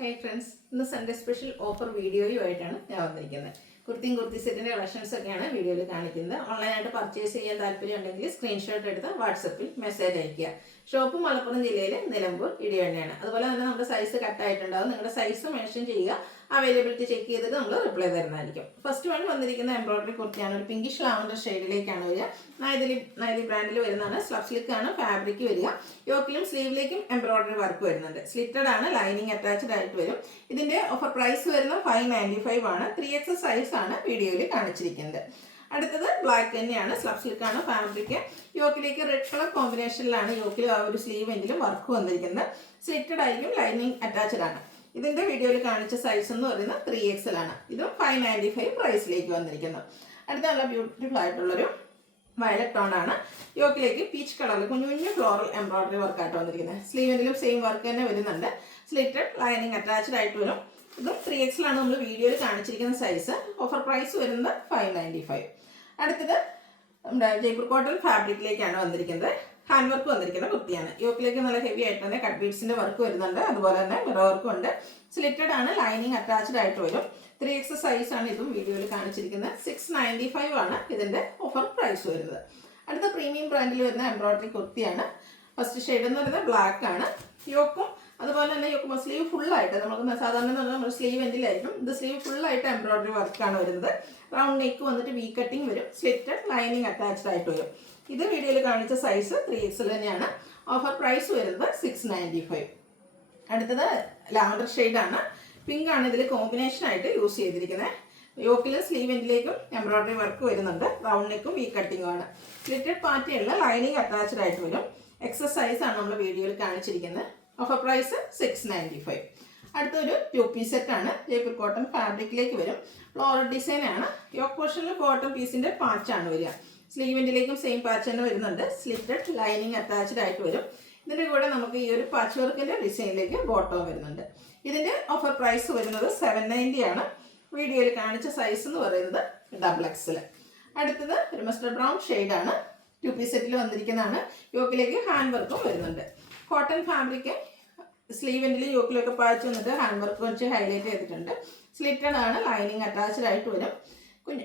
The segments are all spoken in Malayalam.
Hi friends, ഇന്ന് സൺഡേ സ്പെഷ്യൽ ഓഫർ വീഡിയോയുമായിട്ടാണ് ഞാൻ വന്നിരിക്കുന്നത്. കുർത്തി സെറ്റിൻ്റെ കളക്ഷൻസ് ഒക്കെയാണ് വീഡിയോയിൽ കാണിക്കുന്നത്. ഓൺലൈനായിട്ട് പർച്ചേസ് ചെയ്യാൻ താല്പര്യം ഉണ്ടെങ്കിൽ സ്ക്രീൻഷോട്ട് എടുത്ത് വാട്സപ്പിൽ മെസ്സേജ് അയയ്ക്കുക. ഷോപ്പ് മലപ്പുറം ജില്ലയിലെ നിലമ്പൂർ ഇടിവണ്ണയാണ്. അതുപോലെ തന്നെ നമ്മുടെ സൈസ് കട്ടായിട്ടുണ്ടാവും. നിങ്ങളുടെ സൈസ് മെൻഷൻ ചെയ്യുക, അവൈലബിലിറ്റി ചെക്ക് ചെയ്തിട്ട് നമ്മൾ റിപ്ലൈ തരുന്നതായിരിക്കും. ഫസ്റ്റ് വൺ വന്നിരിക്കുന്ന എംബ്രോയിഡറി കുർത്തിയാണ്. ഒരു പിങ്കിഷ് ലാവൻഡർ ഷെയ്ഡിലേക്കാണ് വരിക. നൈതി ബ്രാൻഡിൽ വരുന്നതാണ്. സ്ലബ് സ്ലിക്കാണ് ഫാബ്രിക് വരിക. യോക്കിലും സ്ലീവിലേക്കും എംബ്രോയിഡറി വർക്ക് വരുന്നുണ്ട്. സ്ലിറ്റഡ് ആണ്, ലൈനിങ് അറ്റാച്ച്ഡ് ആയിട്ട് വരും. ഇതിന്റെ ഓഫർ പ്രൈസ് വരുന്നത് 595 ആണ്. 3X സൈസ് ആണ് വീഡിയോയിൽ കാണിച്ചിരിക്കുന്നത്. അടുത്തത് ബ്ലാക്ക് തന്നെയാണ്, സ്ലബ് സിൽക്കാണ് ഫാബ്രിക്. യോക്കിലേക്ക് റെഡ് കളർ കോമ്പിനേഷനിലാണ് യോക്കിൽ ആ ഒരു സ്ലീവ് എങ്കിലും വർക്ക് വന്നിരിക്കുന്നത്. സ്ലിറ്റഡ് ആയിരിക്കും, ലൈനിങ് അറ്റാച്ച്ഡ് ആണ്. ഇതിന്റെ വീഡിയോയിൽ കാണിച്ച സൈസ് എന്ന് പറയുന്നത് 3X ആണ്. ഇതും 595 പ്രൈസിലേക്ക് വന്നിരിക്കുന്നു. അടുത്ത നല്ല ബ്യൂട്ടിഫുൾ ആയിട്ടുള്ളൊരു വയലറ്റ് ടോൺ ആണ്. യോക്കിലേക്ക് പീച്ച് കളറിൽ കുഞ്ഞു ഫ്ലോറൽ എംബ്രോയിഡറി വർക്കായിട്ട് വന്നിരിക്കുന്നത്. സ്ലീവിലും സെയിം വർക്ക് തന്നെ വരുന്നുണ്ട്. സ്ലിറ്റഡ്, ലൈനിങ് അറ്റാച്ച്ഡ് ആയിട്ട് വരും. ഇതും 3X നമ്മൾ വീഡിയോയിൽ കാണിച്ചിരിക്കുന്ന സൈസ്. ഓഫർ പ്രൈസ് വരുന്നത് 595. അടുത്തത് നമ്മുടെ ജയ്പൂർ കോട്ടൺ ഫാബ്രിക്കിലേക്കാണ് വന്നിരിക്കുന്നത്. ഹാൻഡ് വർക്ക് വന്നിരിക്കുന്ന കുർത്തിയാണ്. യോക്കിലേക്ക് നല്ല ഹെവി ആയിട്ട് തന്നെ കട്ട് ബീഡ്സിന്റെ വർക്ക് വരുന്നുണ്ട്. അതുപോലെ തന്നെ മിറർ വർക്കും ഉണ്ട്. സ്ലിറ്റഡ് ആണ്, ലൈനിങ് അറ്റാച്ച്ഡ് ആയിട്ട് വരും. 3X സൈസ് ആണ് ഇതും വീഡിയോയിൽ കാണിച്ചിരിക്കുന്നത്. 695 ആണ് ഇതിന്റെ ഓഫർ പ്രൈസ് വരുന്നത്. അടുത്ത പ്രീമിയം ബ്രാൻഡിൽ വരുന്ന എംബ്രോയിഡറി കുർത്തിയാണ്. ഫസ്റ്റ് ഷെയ്ഡ് എന്ന് പറയുന്നത് ബ്ലാക്ക് ആണ്. യോക്കും അതുപോലെ തന്നെ യോക്ക് സ്ലീവ് ഫുള്ളായിട്ട് നമുക്ക് സാധാരണ നമ്മൾ സ്ലീവ് എൻഡിലായിരിക്കും. ഇത് സ്ലീവ് ഫുള്ളായിട്ട് എംബ്രോയിഡറി വർക്കാണ് വരുന്നത്. റൗണ്ട് നെക്ക് വന്നിട്ട് വി കട്ടിങ് വരും. സ്ലിറ്റഡ്, ലൈനിങ് അറ്റാച്ച്ഡ് ആയിട്ട് വരും. ഇത് വീഡിയോയിൽ കാണിച്ച സൈസ് 3X തന്നെയാണ്. ഓഫർ പ്രൈസ് വരുന്നത് 695. അടുത്തത് ലാവൻഡർ ഷെയ്ഡാണ്. പിങ്ക് ആണ് ഇതിൽ കോമ്പിനേഷൻ ആയിട്ട് യൂസ് ചെയ്തിരിക്കുന്നത്. യോക്കിലും സ്ലീവ് എൻഡിലേക്കും എംബ്രോയിഡറി വർക്ക് വരുന്നുണ്ട്. റൗണ്ട് നെക്കും വി കട്ടിങ്ങും ആണ്. സ്ലിറ്റഡ് പാറ്റേണിൽ ലൈനിങ് അറ്റാച്ച്ഡ് ആയിട്ട് വരും. എക്സസ് സൈസ് ആണ് നമ്മൾ വീഡിയോയിൽ കാണിച്ചിരിക്കുന്നത്. Offer price 695. അടുത്തൊരു 2-piece സെറ്റ് ആണ്. ജയ്പൂർ കോട്ടൺ ഫാബ്രിക്കിലേക്ക് വരും. ഫ്ലോറൽ ഡിസൈൻ ആണ്. യോക്ക് പോർഷനിൽ കോട്ടൺ പീസിന്റെ പാച്ചാണ് വരിക. സ്ലീവിൻ്റെലേക്കും സെയിം പാച്ച് തന്നെ വരുന്നുണ്ട്. സ്ലിറ്റഡ്, ലൈനിങ് അറ്റാച്ച്ഡ് ആയിട്ട് വരും. ഇതിൻ്റെ കൂടെ നമുക്ക് ഈ ഒരു പാച്ച് വർക്കിന്റെ ഡിസൈനിലേക്ക് ബോട്ടം വരുന്നുണ്ട്. ഇതിന്റെ ഓഫർ പ്രൈസ് വരുന്നത് 790 ആണ്. വീഡിയോയിൽ കാണിച്ച സൈസ് എന്ന് പറയുന്നത് XXL. അടുത്തത് ഒരു മസ്റ്റർഡ് ബ്രൗൺ ഷെയ്ഡാണ്. 2-piece സെറ്റിൽ വന്നിരിക്കുന്നതാണ്. യോക്കിലേക്ക് ഹാൻഡ് വർക്കും വരുന്നുണ്ട്. കോട്ടൺ ഫാബ്രിക് സ്ലീവ് എൻഡിലും യോക്കിലൊക്കെ പാച്ച് വന്നിട്ട് ഹാൻഡ് വർക്ക് വെച്ച് ഹൈലൈറ്റ് ചെയ്തിട്ടുണ്ട്. സ്ലിറ്റഡ് ആണ്, ലൈനിങ് അറ്റാച്ച്ഡ് ആയിട്ട് വരും.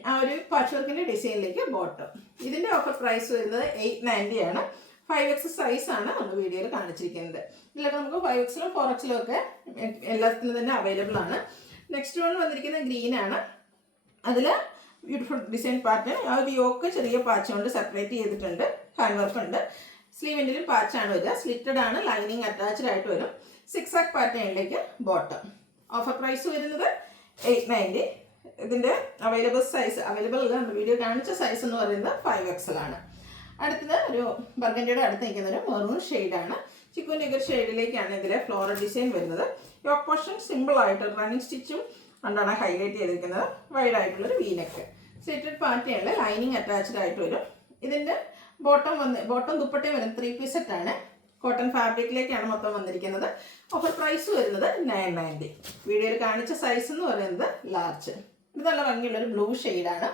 ആ ഒരു പാച്ച് വർക്കിന്റെ ഡിസൈനിലേക്ക് ബോട്ടം. ഇതിന്റെ ഓഫർ പ്രൈസ് വരുന്നത് 890 ആണ്. 5X സൈസ് ആണ് നമ്മൾ വീഡിയോയിൽ കാണിച്ചിരിക്കുന്നത്. ഇതിലൊക്കെ നമുക്ക് 5Xലും 4Xലും ഒക്കെ എല്ലാത്തിലും തന്നെ അവൈലബിൾ ആണ്. നെക്സ്റ്റ് വൺ വന്നിരിക്കുന്നത് ഗ്രീൻ ആണ്. അതിൽ ബ്യൂട്ടിഫുൾ ഡിസൈൻ പാറ്റേൺ. ആ ഒരു യോക്ക് ചെറിയ പാച്ച് കൊണ്ട് സെപ്പറേറ്റ് ചെയ്തിട്ടുണ്ട്. ഹാൻഡ് വർക്ക് ഉണ്ട്. സ്ലീവിൻ്റെലും പാച്ചാണ് വരിക. സ്ലിറ്റഡ് ആണ്, ലൈനിങ് അറ്റാച്ച്ഡ് ആയിട്ട് വരും. 6 പാറ്റേണിലേക്ക് ബോട്ടം. ഓഫർ പ്രൈസ് വരുന്നത് 890. ഇതിൻ്റെ അവൈലബിൾ അല്ല, നമ്മൾ വീഡിയോ കാണിച്ച സൈസ് എന്ന് പറയുന്നത് 5XL ആണ്. അടുത്തത് ഒരു ബർഗൻഡിയുടെ അടുത്ത് നിൽക്കുന്ന ഒരു മെറൂൺ ഷെയ്ഡാണ്. ചിക്കു നിഗർ ഷെയ്ഡിലേക്കാണ് ഇതിലെ ഫ്ലോറൽ ഡിസൈൻ വരുന്നത്. യോക്ക് പോർഷൻ സിമ്പിൾ ആയിട്ട് റണ്ണിങ് സ്റ്റിച്ചും കൊണ്ടാണ് ഹൈലൈറ്റ് ചെയ്തിരിക്കുന്നത്. വൈഡ് ആയിട്ടുള്ളൊരു വീനെക്ക്. സ്ലിറ്റഡ് പാറ്റേണിൽ ലൈനിങ് അറ്റാച്ച്ഡ് ആയിട്ട് വരും. ഇതിൻ്റെ ബോട്ടം ദുപ്പട്ടയും വരുന്നത് 3-piece സെറ്റ് ആണ്. കോട്ടൺ ഫാബ്രിക്കിലേക്കാണ് മൊത്തം വന്നിരിക്കുന്നത്. ഓഫർ പ്രൈസ് വരുന്നത് 990. വീഡിയോയിൽ കാണിച്ച സൈസ് എന്ന് പറയുന്നത് ലാർജ്. ഇത് നല്ല ഭംഗിയുള്ളൊരു ബ്ലൂ ഷെയ്ഡാണ്.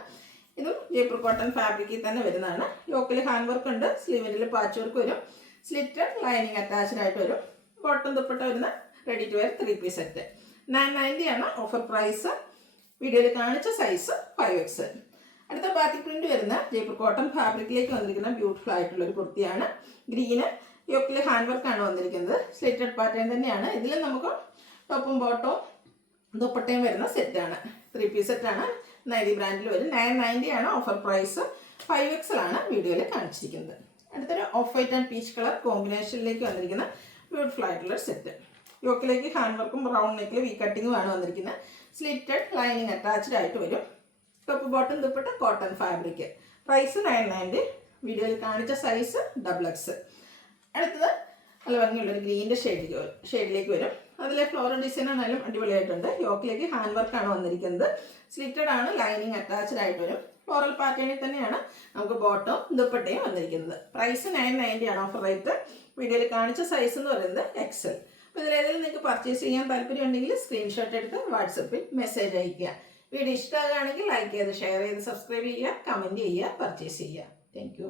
ഇതും ജയ്പൂർ കോട്ടൺ ഫാബ്രിക്കിൽ തന്നെ വരുന്നതാണ്. യോക്കിൽ ഹാൻഡ് വർക്ക് ഉണ്ട്. സ്ലീവിൽ പാച്ച് വർക്ക് വരും. സ്ലിറ്റഡ്, ലൈനിങ് അറ്റാച്ച്ഡ് ആയിട്ട് വരും. ബോട്ടം ദുപ്പട്ട വരുന്ന ready to wear 3-piece set. 990 ആണ് ഓഫർ പ്രൈസ്. വീഡിയോയിൽ കാണിച്ച സൈസ് 5X. അടുത്ത ബാത്തിക് പ്രിന്റ് വരുന്ന ജയ്പൂർ കോട്ടൺ ഫാബ്രിക്കിലേക്ക് വന്നിരിക്കുന്ന ബ്യൂട്ടിഫുൾ ആയിട്ടുള്ള ഒരു കുർത്തിയാണ്. ഗ്രീന്. യോക്കിൽ ഹാൻഡ് വർക്കാണ് വന്നിരിക്കുന്നത്. സ്ലിറ്റഡ് പാറ്റേൺ തന്നെയാണ്. ഇതിൽ നമുക്ക് ടോപ്പും ബോട്ടവും ദുപ്പട്ടയും വരുന്ന സെറ്റാണ്. 3-piece സെറ്റാണ്. നൈതി ബ്രാൻഡിൽ വരും. 990 ആണ് ഓഫർ പ്രൈസ്. 5XL ആണ് വീഡിയോയിൽ കാണിച്ചിരിക്കുന്നത്. അടുത്തൊരു off white and peach colour കോമ്പിനേഷനിലേക്ക് വന്നിരിക്കുന്ന ബ്യൂട്ടിഫുൾ ആയിട്ടുള്ള സെറ്റ്. യോക്കിലേക്ക് ഹാൻഡ് വർക്കും റൗണ്ട് നെക്കിൽ വി കട്ടിങ്ങും ആണ് വന്നിരിക്കുന്നത്. സ്ലിറ്റഡ്, ലൈനിങ് അറ്റാച്ച്ഡ് ആയിട്ട് വരും. Top bottom dupatta cotton fabric. Price 990. വീഡിയോയിൽ കാണിച്ച സൈസ് XXL. അടുത്തത് നല്ല ഭംഗിയുള്ളൊരു ഗ്രീൻ്റെ ഷെയ്ഡിലേക്ക് വരും. അതിലെ ഫ്ലോറൽ ഡിസൈൻ ആണെങ്കിലും അടിപൊളിയായിട്ടുണ്ട്. യോക്കിലേക്ക് ഹാൻഡ് വർക്കാണ് വന്നിരിക്കുന്നത്. സ്ലിറ്റഡ് ആണ്, ലൈനിങ് അറ്റാച്ച്ഡ് ആയിട്ട് വരും. ഫ്ലോറൽ പാറ്റേണിൽ തന്നെയാണ് നമുക്ക് ബോട്ടവും ദുപ്പട്ടയും വന്നിരിക്കുന്നത്. പ്രൈസ് 990 ആണ് ഓഫർ റേറ്റ്. വീഡിയോയിൽ കാണിച്ച സൈസ് എന്ന് പറയുന്നത് XL. അപ്പോൾ ഇതിലേതെങ്കിലും നിങ്ങൾക്ക് പർച്ചേസ് ചെയ്യാൻ താല്പര്യം ഉണ്ടെങ്കിൽ സ്ക്രീൻഷോട്ട് എടുത്ത് വാട്സപ്പിൽ മെസ്സേജ് അയയ്ക്കുക. വീഡിയോ ഇഷ്ടമാകുകയാണെങ്കിൽ ലൈക്ക് ചെയ്ത് ഷെയർ ചെയ്ത് സബ്സ്ക്രൈബ് ചെയ്യുക, കമൻറ്റ് ചെയ്യുക, പർച്ചേസ് ചെയ്യുക. Thank you.